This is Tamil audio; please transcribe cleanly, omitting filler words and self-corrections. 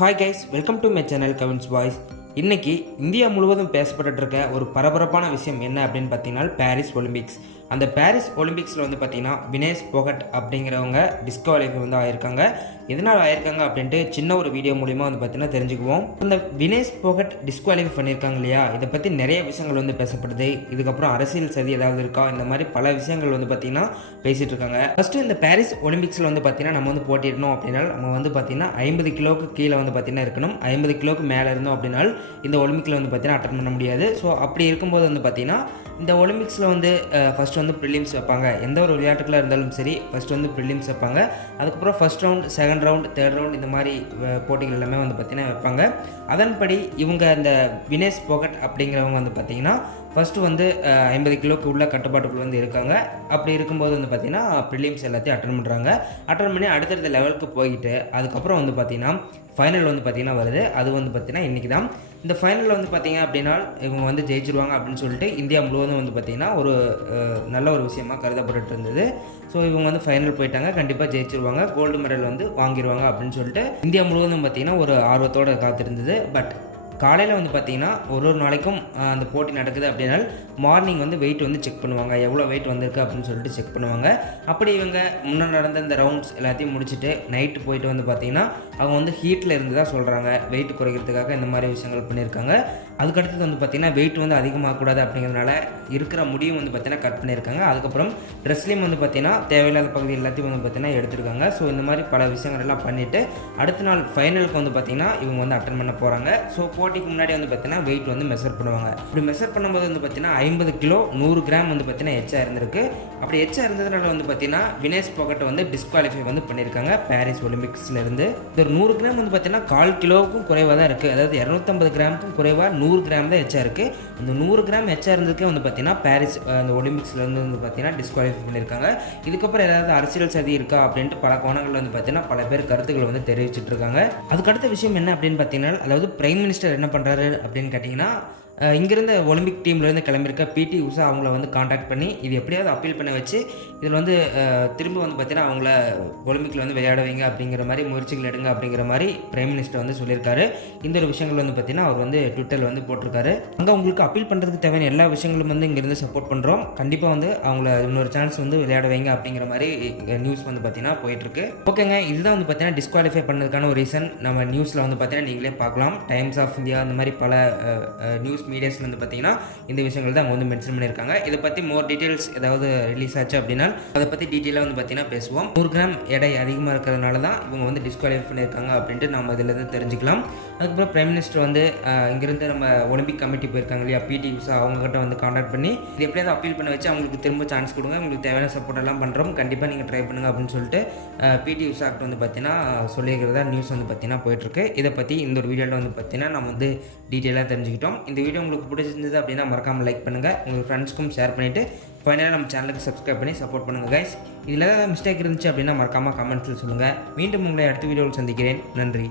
Hi guys, welcome to my channel Cavin's voice. இன்றைக்கி இந்தியா முழுவதும் பேசப்பட்டு இருக்க ஒரு பரபரப்பான விஷயம் என்ன அப்படின்னு பார்த்தீங்கன்னா பாரிஸ் ஒலிம்பிக்ஸ். அந்த பாரிஸ் ஒலிம்பிக்ஸில் வந்து பார்த்திங்கன்னா வினேஷ் போகட் அப்படிங்கிறவங்க டிஸ்குவாலிஃபை வந்து ஆகியிருக்காங்க. எதனால் ஆயிருக்காங்க அப்படின்ட்டு சின்ன ஒரு வீடியோ மூலிமா வந்து பார்த்திங்கன்னா தெரிஞ்சுக்குவோம். அந்த வினேஷ் போகட் டிஸ்குவாலிஃபை பண்ணியிருக்காங்க இல்லையா, இதை பற்றி நிறைய விஷயங்கள் வந்து பேசப்படுது. இதுக்கப்புறம் அரசியல் சதி ஏதாவது இருக்கா, இந்த மாதிரி பல விஷயங்கள் வந்து பார்த்திங்கன்னா பேசிகிட்டு இருக்காங்க. ஃபஸ்ட்டு இந்த பாரிஸ் ஒலிம்பிக்ஸில் வந்து பார்த்திங்கன்னா நம்ம வந்து போட்டிடணும் அப்படின்னா நம்ம வந்து பார்த்திங்கன்னா 50 கிலோவுக்கு கீழே வந்து பார்த்திங்கன்னா இருக்கணும். 50 கிலோவுக்கு மேலே இருந்தோம் அப்படின்னா இந்த ஒலிம்பிக்கில் வந்து பார்த்திங்கன்னா அட்டன் பண்ண முடியாது. ஸோ அப்படி இருக்கும்போது வந்து பார்த்திங்கன்னா இந்த ஒலிம்பிக்ஸில் வந்து ஃபஸ்ட் வந்து ப்ரிலிம்ஸ் வைப்பாங்க. எந்த ஒரு விளையாட்டுக்குள்ள இருந்தாலும் சரி ஃபஸ்ட் வந்து ப்ரிலிம்ஸ் வைப்பாங்க. அதுக்கப்புறம் first round, second round, third round இந்த மாதிரி போட்டிகள் எல்லாமே வந்து பார்த்திங்கன்னா வைப்பாங்க. அதன்படி இவங்க இந்த வினேஷ் போகட் அப்படிங்கிறவங்க வந்து பார்த்திங்கன்னா ஃபஸ்ட்டு வந்து 50 கிலோவுக்கு உள்ள கட்டுப்பாட்டுக்குள்ள வந்து இருக்காங்க. அப்படி இருக்கும்போது வந்து பார்த்திங்கன்னா ப்ரிலிம்ஸ் எல்லாத்தையும் அட்டன் பண்ணுறாங்க. அட்டன் பண்ணி அடுத்தடுத்த லெவலுக்கு போயிட்டு அதுக்கப்புறம் வந்து பார்த்திங்கன்னா ஃபைனல் வந்து பார்த்திங்கன்னா வருது. அது வந்து பார்த்திங்கன்னா இன்றைக்கி தான் இந்த ஃபைனலில் வந்து பார்த்திங்க அப்படின்னா இவங்க வந்து ஜெயிச்சிருவாங்க அப்படின்னு சொல்லிட்டு இந்தியா முழுவதும் வந்து பார்த்திங்கன்னா ஒரு நல்ல ஒரு விஷயமாக கருதப்பட்டு இருந்தது. ஸோ இவங்க வந்து ஃபைனல் போயிட்டாங்க, கண்டிப்பாக ஜெயிச்சிருவாங்க, கோல்டு மெடல் வந்து வாங்கிடுவாங்க அப்படின்னு சொல்லிட்டு இந்தியா முழுவதும் பார்த்திங்கன்னா ஒரு ஆர்வத்தோடு காத்திருந்தது. பட் காலையில் வந்து பார்த்திங்கன்னா ஒரு நாளைக்கும் அந்த போட்டி நடக்குது அப்படின்னா மார்னிங் வந்து வெயிட் வந்து செக் பண்ணுவாங்க, எவ்வளோ வெயிட் வந்திருக்கு அப்படின்னு சொல்லிட்டு செக் பண்ணுவாங்க. அப்படி இவங்க முன்னே நடந்த இந்த ரவுண்ட்ஸ் எல்லாத்தையும் முடிச்சுட்டு நைட்டு போயிட்டு வந்து பார்த்திங்கன்னா அவங்க வந்து ஹீட்டில் இருந்து தான் சொல்கிறாங்க வெயிட் குறைக்கிறதுக்காக இந்த மாதிரி விஷயங்கள் பண்ணியிருக்காங்க. அதுக்கடுத்தது வந்து பார்த்திங்கன்னா வெயிட் வந்து அதிகமாகக்கூடாது அப்படிங்கிறதுனால இருக்கிற முடியும் வந்து பார்த்திங்கன்னா கட் பண்ணியிருக்காங்க. அதுக்கப்புறம் ட்ரெஸ்லேயும் வந்து பார்த்திங்கன்னா தேவையில்லாத பகுதி எல்லாத்தையும் வந்து பார்த்திங்கன்னா எடுத்துருக்காங்க. ஸோ இந்த மாதிரி பல விஷயங்கள் எல்லாம் பண்ணிவிட்டு அடுத்த நாள் ஃபைனலுக்கு வந்து பார்த்திங்கன்னா இவங்க வந்து அட்டன் பண்ண போகிறாங்க. ஸோ போட்டிக்கு முன்னாடி வந்து பார்த்தீங்கன்னா வெயிட் வந்து மெஷர் பண்ணுவாங்க. அப்படி மெஷர் பண்ணும்போது வந்து பார்த்தீங்கன்னா 50 கிலோ 100 கிராம் வந்து பார்த்தீங்கன்னா எச்சா இருந்திருக்கு. அப்படி எச்சா இருந்ததுனால வந்து பார்த்தீங்கன்னா வினேஷ் போகட்டை வந்து டிஸ்குவாலிஃபை வந்து பண்ணியிருக்காங்க பாரிஸ் ஒலிம்பிக்ஸ்லேருந்து. இந்த 100 கிராம் வந்து பார்த்தீங்கன்னா 1/4 கிலோவுக்கும் குறைவாக தான் இருக்குது. அதாவது 250 கிராமுக்கும் குறைவாக 100 கிராம் தான் எச்சா இருக்குது. இந்த 100 கிராம் எச்சா இருந்ததுக்கே வந்து பார்த்தீங்கன்னா பாரிஸ் அந்த ஒலிம்பிக்ஸ்லேருந்து வந்து பார்த்தீங்கன்னா டிஸ்குவாலிஃபை பண்ணியிருக்காங்க. இதுக்கப்புறம் ஏதாவது அரசியல் சதி இருக்கா அப்படின்ட்டு பல கோணங்கள் வந்து பார்த்தீங்கன்னா பல பேர் கருத்துக்கள் வந்து தெரிவிச்சிட்டு இருக்காங்க. அதுக்கடுத்த விஷயம் என்ன அப்படின்னு பார்த்தீங்கன்னா, அதாவது பிரைம் மினிஸ்டர் என்ன பண்ணுறாரு அப்படின்னு கேட்டிங்கன்னா, இங்கேருந்து ஒலிம்பிக் டீம்லேருந்து கிளம்பியிருக்க பிடி உஷா அவங்கள வந்து காண்டாக்ட் பண்ணி இது எப்படியாவது அப்பீல் பண்ண வச்சு இதில் வந்து திரும்ப வந்து பார்த்தீங்கன்னா அவங்கள ஒலிம்பிக்கில் வந்து விளையாட வைங்க அப்படிங்கிற மாதிரி முயற்சிகள் எடுங்க அப்படிங்கிற மாதிரி பிரைம் மினிஸ்டர் வந்து சொல்லியிருக்காரு. இந்த ஒரு விஷயங்கள் வந்து பார்த்தீங்கன்னா அவர் வந்து ட்விட்டரில் வந்து போட்டிருக்காரு. அங்கே உங்களுக்கு அப்பீல் பண்ணுறதுக்கு தேவையான எல்லா விஷயங்களும் வந்து இங்கேருந்து சப்போர்ட் பண்ணுறோம், கண்டிப்பாக வந்து அவங்கள இன்னொரு சான்ஸ் வந்து விளையாட வைங்க அப்படிங்கிற மாதிரி நியூஸ் வந்து பார்த்தீங்கன்னா போயிட்டுருக்கு. ஓகேங்க, இதுதான் வந்து பார்த்தீங்கன்னா டிஸ்குவாலிஃபை பண்ணதுக்கான ஒரு ரீசன். நம்ம நியூஸில் வந்து பார்த்தீங்கன்னா நீங்களே பார்க்கலாம். டைம்ஸ் ஆஃப் இந்தியா அந்த மாதிரி பல நியூஸ் மீடியாஸில் வந்து பார்த்தீங்கன்னா இந்த விஷயங்கள் தான் அவங்க வந்து மென்ஷன் பண்ணியிருக்காங்க. இதை பற்றி மோர் டீட்டெயில்ஸ் ஏதாவது ரிலீஸ் ஆச்சு அப்படின்னா அதை பற்றி டீட்டெயிலாக வந்து பார்த்தீங்கன்னா பேசுவோம். 100 கிராம் எடை அதிகமாக இருக்கிறதுனால தான் இவங்க வந்து டிஸ்குவாலிஃபை பண்ணியிருக்காங்க அப்படின்ட்டு நம்ம இதில் இருந்து தெரிஞ்சுக்கலாம். அதுக்கப்புறம் பிரைம் மினிஸ்டர் வந்து இங்கேருந்து நம்ம ஒலிம்பிக் கமிட்டி போயிருக்காங்க இல்லையா, பிடி உஷா அவங்ககிட்ட வந்து காண்டாக்ட் பண்ணி இது எப்படியாவது அப்பீல் பண்ண வச்சு அவங்களுக்கு திரும்ப சான்ஸ் கொடுங்க, உங்களுக்கு தேவையான சப்போர்ட் எல்லாம் பண்ணுறோம், கண்டிப்பாக நீங்கள் ட்ரை பண்ணுங்க அப்படின்னு சொல்லிட்டு பிடி உஷாக்கிட்ட வந்து பார்த்தீங்கன்னா சொல்லியிருக்கிறதா நியூஸ் வந்து பார்த்தீங்கன்னா போயிட்டுருக்கு. இதை பற்றி இந்த ஒரு வீடியோவில் வந்து பார்த்தீங்கன்னா நம்ம வந்து டீட்டெயிலாக தெரிஞ்சுக்கிட்டோம். இந்த வீடியோ உங்களுக்கு பிடிச்சிருந்தது அப்படின்னா மறக்காமல் லைக் பண்ணுங்கள், உங்கள் ஃப்ரெண்ட்ஸ்க்கும் ஷேர் பண்ணிவிட்டு ஃபைனலாக நம்ம சேனலுக்கு சப்ஸ்கிரைப் பண்ணி சப்போர்ட் பண்ணுங்கள் கைஸ். இதில் ஏதாவது மிஸ்டேக் இருந்துச்சு அப்படின்னா மறக்காமல் கமெண்ட்ஸில் சொல்லுங்கள். மீண்டும் உங்களை அடுத்த வீடியோவில் சந்திக்கிறேன். நன்றி.